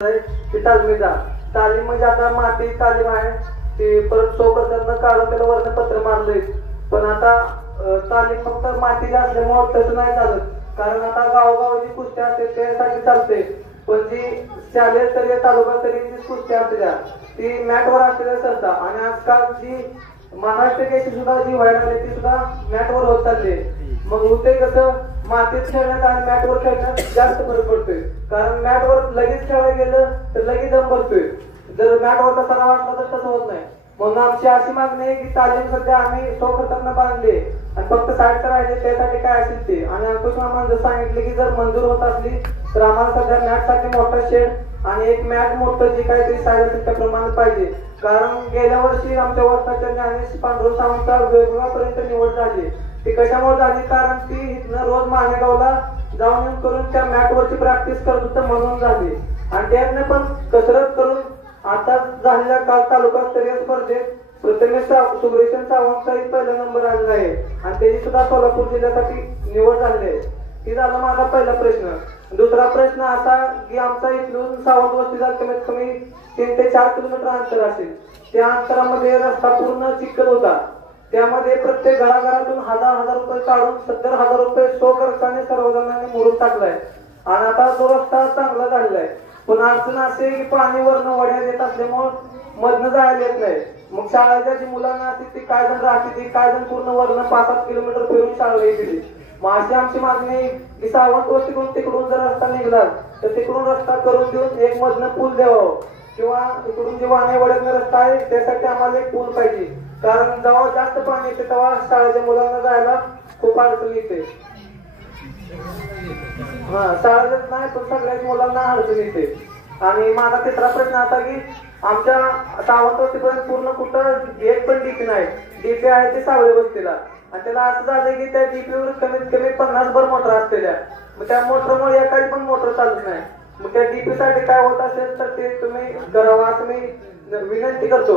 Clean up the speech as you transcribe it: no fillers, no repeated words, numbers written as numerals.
ती तालमीचा तालीम म्हणजे आता माती तालीम आहे ती परत सोबत काढून त्याला वरनं पत्र मारलंय. पण आता तालीम फक्त मातीची असल्यामुळे तसं नाही चालत, कारण आता गावोगावी कुस्त्या असते त्यासाठी चालते. पण जी शालेय स्तरीय तालुका स्तरीय जी कुस्त्या असते ती मॅटवर असलेल्या सरता, आणि आजकाल जी महाराष्ट्र केसरी सुद्धा जी व्हायला लागली ती सुद्धा मॅटवर होत चालली. मग होते कसं, मातीत खेळण्यात आणि मॅटवर खेळण्यात जास्त फरक पडतोय. कारण मॅटवर लगेच खेळायला गेलं तर लगेच दम भरतोय, जर मॅटवर तसा वाटला तर तसं होत नाही. म्हणून आमची अशी मागणी आहे की तालीम सध्या आम्ही स्वखर्चाने बांधली आणि फक्त साईडचं राहिले त्यासाठी काय असेल ते. आणि अंकुश मामानं जर सांगितले की जर मंजूर होत असली तर आम्हाला सध्या मॅटसाठी मोठा शेड आणि एक मॅट मोठं जे काही ते साईज असेल त्याप्रमाणे पाहिजे. कारण गेल्या वर्षी आमच्या वर्षाच्या ज्ञानेश पांडुरंग सावंतचा वेगवेगळ्यापर्यंत निवड झाली. ती कशामुळे झाली, कारण ती इथनं रोज मानेगावला जाऊन येऊन करून त्या मॅटवरची प्रॅक्टिस करत होतं म्हणून झाली. आणि त्यातनं पण कसरत करून आता झालेल्या काल तालुका स्तरीय स्पर्धेत प्रथमेश सुग्रेशन सावंतचाही पहिला नंबर आलेला आहे आणि त्याची सुद्धा सोलापूर जिल्ह्यासाठी निवड झाली आहे. ही झाला माझा पहिला प्रश्न. दुसरा प्रश्न असा की आमचा इथून सावंत वस्तीचा कमीत कमी 3 ते 4 किलोमीटर अंतर असेल. त्या अंतरामध्ये रस्ता पूर्ण चिखल होता. त्यामध्ये प्रत्येक घराघरातून हजार रुपये काढून 70,000 रुपये स्वखर्चाने सर्वजणांनी मोडून टाकलाय आणि आता तो रस्ता चांगला झालेला आहे. पण अडचण असे की पाणी वरनं वड्या येत असल्यामुळे मधनं जायला येत नाही. मग शाळेच्या जी मुलांना असते ती काय जण राहते ती काय जण पूर्ण वरनं 5-7 किलोमीटर फिरून शाळेला येते. मग अशी आमची मागणी की सावंत वस्तीकडून तिकडून जर रस्ता निघला तर तिकडून रस्ता करून देऊन एक मधनं पूल द्यावं, किंवा तिकडून जे वाणे वड्यातनं रस्ता आहे त्यासाठी आम्हाला एक पूल पाहिजे. कारण जेव्हा जास्त पाणी येते तेव्हा शाळेच्या मुलांना जायला खूप अडचण येते. शाळेतच नाही पण सगळ्याच मुलांना अडचण येते. आणि माझा तिसरा प्रश्न असा की आमच्या सावंत वस्तीपर्यंत पूर्ण कुठं एक पण डीपी नाही. डीपी आहे ते सावळे वस्तीला, आणि त्याला असं झालंय की त्या डीपीवर कमीत कमी 50 भर मोटर असलेल्या, मग त्या मोटरमुळे एकाही पण मोटर चालत नाही. मग त्या डीपी साठी काय होत असेल तर ते तुम्ही करावं असं मी विनंती करतो.